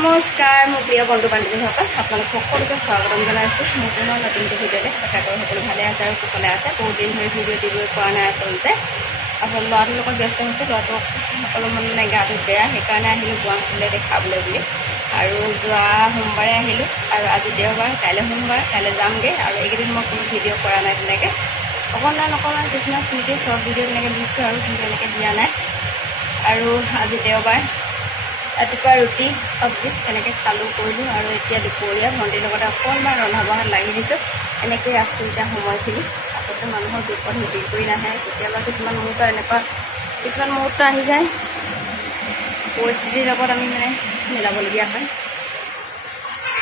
নমস্কাৰ মোৰ প্ৰিয় বন্ধু বান্ধৱীসকল, আপোনালোক সকলোকে স্বাগতম জনাইছোঁ মোৰ পুনৰ নতুনটো ভিডিঅ'তে। আশা কৰোঁ সকলো ভালে আছে আৰু কুশলে আছে। বহুত দিন ধৰি ভিডিঅ' দিবলৈ পোৱা নাই। আচলতে ল'ৰাটোৰ লগত ব্যস্ত হৈছে। ল'ৰাটো সকলো মানে গাটো বেয়া, সেইকাৰণে আহিলোঁ গুৱাহাটীলৈ দেখাবলৈ বুলি। আৰু যোৱা সোমবাৰে আহিলোঁ আৰু আজি দেওবাৰ, কাইলৈ সোমবাৰ, কাইলৈ যামগৈ। আৰু এইকেইদিন মই কোনো ভিডিঅ' কৰা নাই তেনেকৈ। অকণমান কিছুমান স্মৃতি শ্বৰ্ট ভিডিঅ' তেনেকৈ দিছোঁ আৰু কিন্তু এনেকৈ দিয়া নাই। আৰু আজি দেওবাৰ, ৰাতিপুৱা ৰুটি চব্জি তেনেকৈ খালোঁ কৰিলোঁ। আৰু এতিয়া দুপৰীয়া ভণ্টিৰ লগতে অকণমান ৰন্ধা বঢ়াত লাগি দিছোঁ। এনেকৈ আছোঁ এতিয়া সময়খিনি। আচলতে মানুহৰ বিপদ হেৰি কৰি নাহে। কেতিয়াবা কিছুমান মুহূৰ্ত আহি যায়, পৰিস্থিতিৰ লগত আমি মানে মিলাবলগীয়া হয়।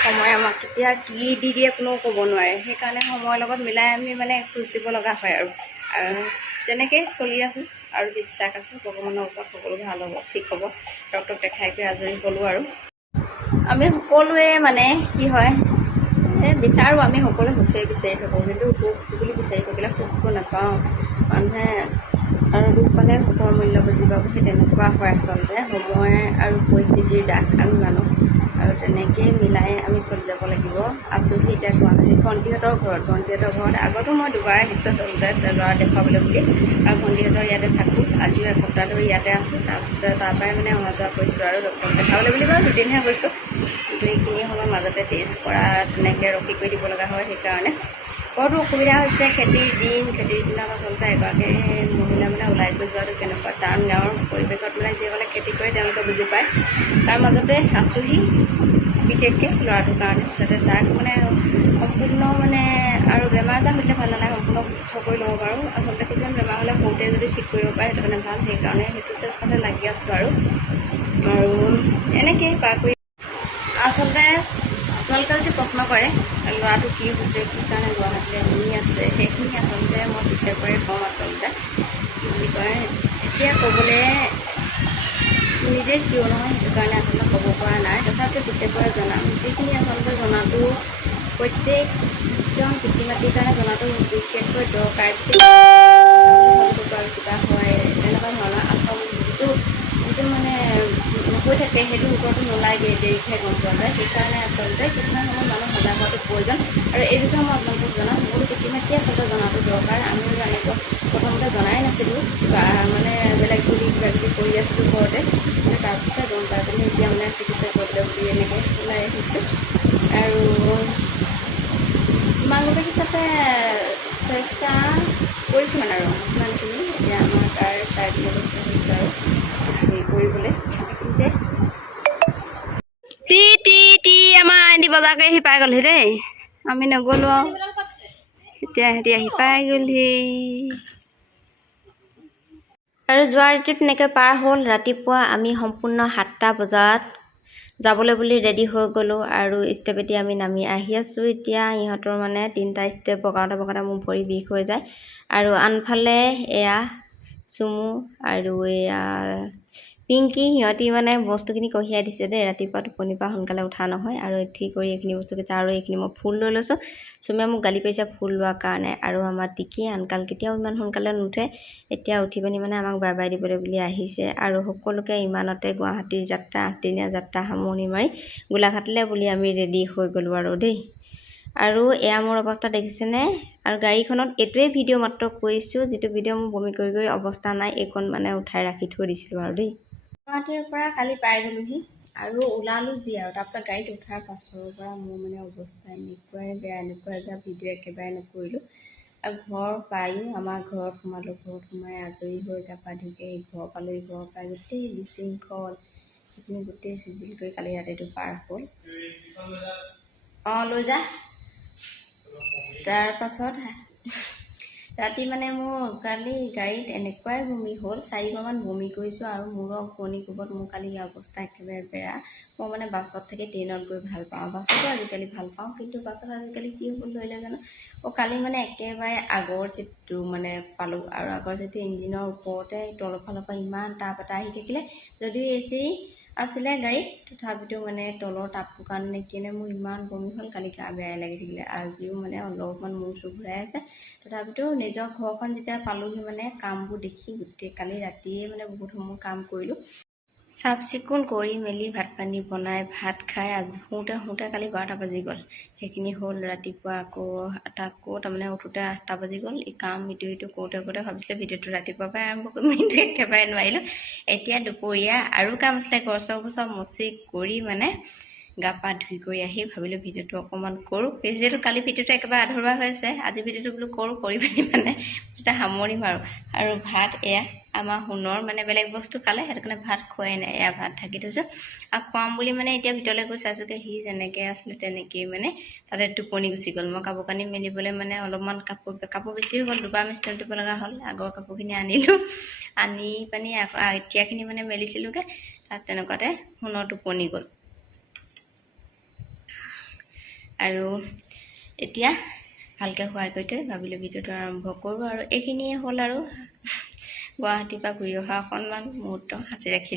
সময় আমাক কেতিয়া কি দি দিয়ে কোনেও ক'ব নোৱাৰে। সেইকাৰণে সময়ৰ লগত মিলাই আমি মানে খোজ দিব লগা হয়। আৰু তেনেকেই চলি আছোঁ আৰু বিশ্বাস আছে ভগৱানৰ ওপৰত সকলো ভাল হ'ব, ঠিক হ'ব। ডক্টৰক দেখাই কৰি আজৰি হ'লোঁ। আৰু আমি সকলোৱে মানে কি হয়, বিচাৰোঁ, আমি সকলোৱে সুখেই বিচাৰি থাকোঁ, কিন্তু সুখ বুলি বিচাৰি থাকিলে সুখটো নাপাওঁ। মানুহে আৰু দুখ পালে সুখৰ মূল্য বুজি পাব, সেই তেনেকুৱা হয়। আচলতে সময় আৰু পৰিস্থিতিৰ দাস আমি মানুহ, আৰু তেনেকেই মিলাই আমি চলি যাব লাগিব। আছোঁহি এতিয়া গুৱাহাটীত ভণ্টিহঁতৰ ঘৰত। আগতো মই দুবাৰ আহিছোঁ আচলতে ল'ৰা দেখুৱাবলৈ বুলি। আৰু ভণ্টিহঁতৰ ইয়াতে থাকোঁ। আজিও এসপ্তাহ ধৰি ইয়াতে আছোঁ। তাৰপিছত তাৰ পৰাই মানে অহা যোৱা কৰিছোঁ আৰু ডক্টৰক দেখাবলৈ বুলি বাৰু দুদিনহে গৈছোঁ। কিন্তু এইখিনি সময় মাজতে টেষ্ট কৰা তেনেকৈ ৰখি কৰি দিব লগা হয়। সেইকাৰণে বহুতো অসুবিধা হৈছে। খেতিৰ দিনত আচলতে এগৰাকী মহিলা মানে ওলাই গৈ যোৱাটো কেনেকুৱা টান। গাঁৱৰ পৰিৱেশত মানে যিসকলে খেতি কৰে তেওঁলোকে বুজি পায়। তাৰ মাজতে আছোঁহি, বিশেষকৈ ল'ৰাটোৰ কাৰণে, যাতে তাক মানে সম্পূৰ্ণ মানে আৰু বেমাৰ আজাৰ হ'লে ভাল নালাগে, সম্পূৰ্ণ সুস্থ কৰি ল'ব পাৰোঁ। আচলতে কিছুমান বেমাৰ হ'লে সৰুতে যদি ঠিক কৰিব পাৰে সেইটো কাৰণে ভাল। সেইকাৰণে সেইটো চেষ্টাতে লাগি আছোঁ। আৰু এনেকেই পাৰ কৰি আচলতে আপোনালোকে যদি প্ৰশ্ন কৰে ল'ৰাটো কি হৈছে, কি কাৰণে গুৱাহাটীলৈ নি আছে, সেইখিনি আচলতে মই পিছে পৰে কওঁ। আচলতে কি বুলি কয়, এতিয়া ক'বলৈ নিজেই চিঞৰ নহয়, সেইটো কাৰণে আচলতে ক'ব পৰা নাই। তথাপিও পিছে পৰে জনাম। যিখিনি আচলতে জনাটো প্ৰত্যেকজন পিতৃ মাতৃৰ কাৰণে জনাটো বিশেষকৈ দৰকাৰ। আৰু কিবা হয় তেনেকুৱা ধৰণৰ আচল যিটো মানে হৈ থাকে সেইটোৰ ওপৰতো নোলায়গৈ, দেৰিকৈ গম পোৱা যায়। সেইকাৰণে আচলতে কিছুমান সময়ত মানুহ সজাগ হোৱাটো প্ৰয়োজন। আৰু এই বিষয়ে মই আপোনালোকক জনাম, সকলো পিতৃ মাতৃয়ে আচলতে জনাটো দৰকাৰ। আমিও জানিব প্ৰথমতে জনাই নাছিলোঁ, কিবা মানে বেলেগ বুলি কিবাকিবি কৰি আছিলোঁ ঘৰতে, কিন্তু তাৰপিছতে গম পাই পিনি এতিয়া মানে চিকিৎসা কৰিবলৈ বুলি এনেকৈ ওলাই আহিছোঁ। আৰু মাক বাপেক হিচাপে চেষ্টা কৰিছোঁ মানে আৰু ইমানখিনি। এতিয়া আমাৰ তাৰ চাই দিলে বস্তু হৈছে আৰু হেৰি কৰিবলৈ এইখিনিতে আমাৰ আহি বজাৰ কৰি আহি পাই গ'লহি দেই। আমি নগ'লোঁ আৰু এতিয়া সিহঁতি আহি পাই গ'লহি। আৰু যোৱা ৰাতিটো তেনেকৈ পাৰ হ'ল। ৰাতিপুৱা আমি সম্পূৰ্ণ 7টা বজাত যাবলৈ বুলি ৰেডি হৈ গ'লোঁ। আৰু ষ্টেপেদি আমি নামি আহি আছোঁ। এতিয়া ইহঁতৰ মানে 3টা ষ্টেপ বগাওঁতে মোৰ ভৰি বিষ হৈ যায়। আৰু আনফালে এয়া চুমু আৰু এয়া পিংকি, সিহঁতি মানে বস্তুখিনি কঢ়িয়াই দিছে দেই। ৰাতিপুৱা টোপনিৰ পৰা সোনকালে উঠা নহয়, আৰু উঠি কৰি এইখিনি বস্তু কিছে। আৰু এইখিনি মই ফুল লৈ লৈছোঁ। চুমে মোক গালি পাৰিছে ফুল লোৱাৰ কাৰণে। আৰু আমাৰ টিকি আনকাল কেতিয়াও ইমান সোনকালে নুঠে, এতিয়া উঠি পিনি মানে আমাক বাই বাই দিবলৈ বুলি আহিছে। আৰু সকলোকে ইমানতে গুৱাহাটীৰ যাত্ৰা, 8দিনীয়া যাত্ৰা সামৰণি মাৰি গোলাঘাটলৈ বুলি আমি ৰেডি হৈ গ'লোঁ আৰু দেই। আৰু এয়া মোৰ অৱস্থা দেখিছেনে? আৰু গাড়ীখনত এইটোৱে ভিডিঅ' মাত্ৰ কৰিছোঁ, যিটো ভিডিঅ' মোৰ বমি কৰি অৱস্থা নাই। এইকণ মানে উঠাই ৰাখি থৈ দিছিলোঁ আৰু দেই। গুৱাহাটীৰ পৰা কালি পাই গ'লোহি আৰু ওলালোঁ যি আৰু। তাৰপিছত গাড়ীত উঠাৰ পাছৰ পৰা মোৰ মানে অৱস্থা এনেকুৱাই বেয়া ভিডিঅ' একেবাৰে নকৰিলোঁ। আৰু ঘৰ পায়ো আমাৰ ঘৰত সোমালোঁ। ঘৰত সোমাই আজৰি হৈ গা পা ধুই ঘৰ পালোঁহি। ঘৰ পাই গোটেই বিশৃংখল, সেইখিনি গোটেই চিজিল কৰি কালি ৰাতিটো পাৰ হ'ল। লৈ যা। তাৰপাছত ৰাতি মানে মোৰ কালি গাড়ীত এনেকুৱাই বমি হ'ল, 4বাৰমান বমি কৰিছোঁ। আৰু মূৰৰ ঘূৰণি কোবত মোৰ কালি অৱস্থা একেবাৰে বেয়া। মই মানে বাছত থাকি ট্ৰেইনত গৈ ভাল পাওঁ, বাছতো আজিকালি ভাল পাওঁ, কিন্তু বাছত আজিকালি কি হ'ব ধৰিলে জানো। কালি মানে একেবাৰে আগৰ যিটো মানে পালোঁ, আৰু আগৰ যিটো ইঞ্জিনৰ ওপৰতে তলৰ ফালৰ পৰা ইমান তাপ এটা আহি থাকিলে। যদিও AC আছিলে গাড়ীত, তথাপিতো মানে তলৰ তাপটোৰ কাৰণে কিনে মোৰ ইমান বমি হ'ল। কালি গা বেয়াই লাগি থাকিলে। আজিও মানে অলপমান মূৰ চুৰ ঘূৰাই আছে। তথাপিতো নিজৰ ঘৰখন যেতিয়া পালোঁহি মানে কামবোৰ দেখি গোটেই কালি ৰাতিয়ে মানে বহুত সময় কাম কৰিলোঁ। চাফ চিকুণ কৰি মেলি ভাত পানী বনাই ভাত খাই শুওঁতে কালি 12টা বাজি গ'ল। সেইখিনি হ'ল। ৰাতিপুৱা আকৌ তাৰমানে উঠোতে 8টা বাজি গ'ল। এই কাম ইটো কৰোঁতে ভাবিছিলে ভিডিঅ'টো ৰাতিপুৱাৰ পৰাই আৰম্ভ কৰিম, কিন্তু একেবাৰে নোৱাৰিলোঁ। এতিয়া দুপৰীয়া আৰু কাম আছিলে, ঘৰ চব মচি কৰি মানে গা পা ধুই কৰি আহি ভাবিলোঁ ভিডিঅ'টো অকণমান কৰোঁ। যিহেতু কালি ভিডিঅ'টো একেবাৰে আধৰুৱা হৈ আছে, আজি ভিডিঅ'টো বোলো কৰি পিনি মানে এটা সামৰি মাৰোঁ। আৰু ভাত এয়া আমাৰ সোণৰ মানে বেলেগ বস্তু খালে, সেইটো কাৰণে ভাত খোৱাই নাই। এয়া ভাত ঢাকি থৈছোঁ আৰু খুৱাম বুলি মানে এতিয়া ভিতৰলৈ গৈ চাইছোঁগৈ সি যেনেকৈ আছিলে তেনেকেই মানে তাতে টোপনি গুচি গ'ল। মই কাপোৰ কানি মেলিবলৈ মানে অলপমান কাপোৰ বেছি হৈ গ'ল, দুবাৰ মেচিন দিব লগা হ'ল। আগৰ কাপোৰখিনি আনিলোঁ, আনি পানি এতিয়াখিনি মানে মেলিছিলোঁগৈ, তাত তেনেকুৱাতে সোণৰ টোপনি গ'ল। আৰু এতিয়া ভালকৈ শুৱাই কৰি থৈ ভাবিলোঁ ভিডিঅ'টো আৰম্ভ কৰোঁ। আৰু এইখিনিয়ে হ'ল আৰু গুৱাহাটীৰ পৰা ঘূৰি অহা অকণমান মুহূৰ্ত সাঁচি ৰাখিলোঁ।